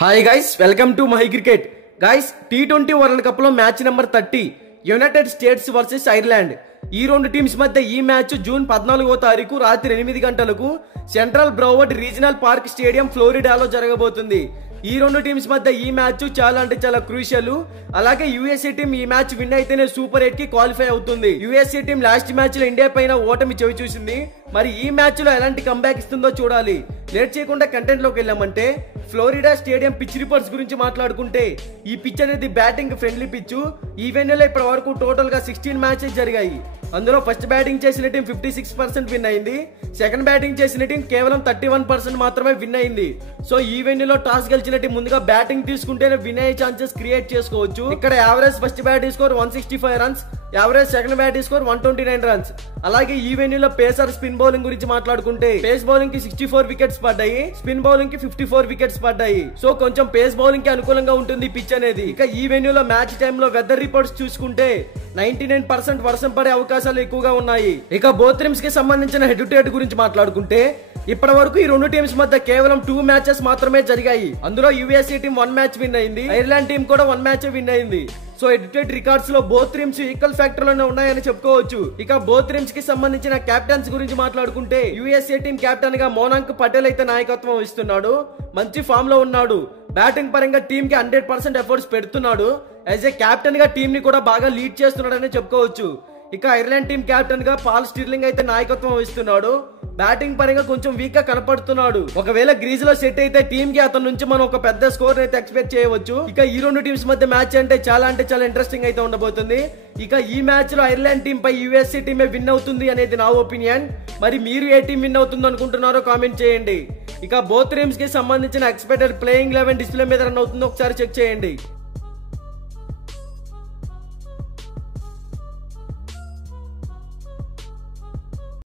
Hi guys, welcome to my cricket. Guys, T20 world cup లో match number 30 United States versus Ireland. ఈ రెండు teams మధ్య ఈ match June 14వ తారీఖు రాత్రి 8 గంటలకు సెంట్రల్ బ్రౌవర్డ్ రీజనల్ పార్క్ స్టేడియం ఫ్లోరిడాలో జరగబోతుంది. ఈ రెండు టీమ్స్ మధ్య ఈ మ్యాచ్ చాలా అంటే చాలా క్రూషియల్. అలాగే యుఎస్ఏ టీం ఈ మ్యాచ్ విన్ అయితేనే సూపర్ 8 కి క్వాలిఫై అవుతుంది. యుఎస్ఏ టీం లాస్ట్ మ్యాచ్ లో ఇండియా పైన ఓటమి చవి చూసింది. మరి ఈ మ్యాచ్ లో ఎలాంటి కంబ్యాక్ ఇస్తుందో చూడాలి. లేట్ చేయకుండా కంటెంట్ లోకి వెళ్ళామంటే, ఫ్లోరిడా స్టేడియం పిచ్ రిపోర్ట్స్ గురించి మాట్లాడుకుంటే, ఈ పిచ్ అనేది బ్యాటింగ్ ఫ్రెండ్లీ పిచ్. ఈ వెన్యూలో ఇప్పటి వరకు టోటల్ గా 16 మ్యాచెస్ జరిగాయి. అందులో ఫస్ట్ బ్యాటింగ్ చేసిన టీం 56% విన్ అయింది. సెకండ్ బ్యాటింగ్ చేసిన టీం కేవలం 31% మాత్రమే విన్ అయింది. సో ఈ వెన్యూలో టాస్ గెలిచిన టీం ముందుగా బ్యాటింగ్ తీసుకుంటేనే విన్ అయ్యే ఛాన్సెస్ క్రియేట్ చేసుకోవచ్చు. ఇక్కడ average first batting score 165 runs, average second batting score 129 runs. అలాగే ఈ వెన్యూలో పేసర్ స్పిన్ బౌలింగ్ గురించి మాట్లాడుకుంటే, పేస్ బౌలింగ్ కి 64 వికెట్స్ పడ్డాయి, స్పిన్ బౌలింగ్ కి 54 వికెట్స్ పడ్డాయి. సో కొంచెం పేస్ బౌలింగ్ కి అనుకూలంగా ఉంటుంది పిచ్ అనేది. ఇక ఈ వెన్యూలో మ్యాచ్ టైంలో వెదర్ రిపోర్ట్స్ చూసుకుంటే 99% వర్షం పడే అవకాశాలు ఎక్కువగా ఉన్నాయి. ఇక బోత్ టీమ్స్ కి సంబంధించిన హెడ్ టు హెడ్ గురించి మాట్లాడుకుంటే, ఇప్పటి వరకు ఈ రెండు టీమ్స్ మధ్య కేవలం 2 మ్యాచెస్ మాత్రమే జరిగాయి. అందులో యుఎస్ఏ టీం 1 మ్యాచ్ విన్ అయింది, ఐర్లాండ్ టీం కూడా 1 మ్యాచ్ విన్ అయింది. సో ఎడిటెడ్ రికార్డ్స్ లో బోత్ టీమ్స్ ఈక్వల్ ఫ్యాక్టర్ లోనే ఉన్నాయని చెప్పుకోవచ్చు. ఇక బోత్ టీమ్స్ కి సంబంధించిన కెప్టెన్స్ గురించి మాట్లాడుకుంటే, యుఎస్ఏ టీం కెప్టెన్ గా మోనాంక్ పటేల్ అయితే నాయకత్వం వహిస్తున్నాడు. మంచి ఫామ్ లో ఉన్నాడు. బ్యాటింగ్ పరంగా టీమ్ కి 100% ఎఫర్ట్స్ పెడుతున్నాడు. యాజ్ ఏ కెప్టెన్ గా టీమ్ ని కూడా బాగా లీడ్ చేస్తున్నాడని చెప్పుకోవచ్చు. ఇక ఐర్లాండ్ టీం కెప్టెన్ గా పాల్ స్టిర్లింగ్ అయితే నాయకత్వం వహిస్తున్నాడు. బ్యాటింగ్ పరంగా కొంచెం వీక్ గా కనపడుతున్నాడు. ఒకవేళ గ్రీజ్ లో సెట్ అయితే టీమ్ కి అతని నుంచి మనం ఒక పెద్ద స్కోర్ అయితే ఎక్స్పెక్ట్ చేయవచ్చు. ఇక ఈ రెండు టీమ్స్ మధ్య మ్యాచ్ అంటే చాలా ఇంట్రెస్టింగ్ అయితే ఉండబోతుంది. ఇక ఈ మ్యాచ్ లో ఐర్లాండ్ టీం పై యుఎస్ఏ టీమే విన్ అవుతుంది అనేది నా ఒపీనియన్. మరి మీరు ఏ టీం విన్ అవుతుంది అనుకుంటున్నారో కామెంట్ చేయండి. ఇక బోత్ టీమ్స్ కి సంబంధించిన ఎక్స్పెక్టెడ్ ప్లేయింగ్ 11 డిస్ప్లే మీద రన్ అవుతుందో ఒకసారి చెక్ చేయండి.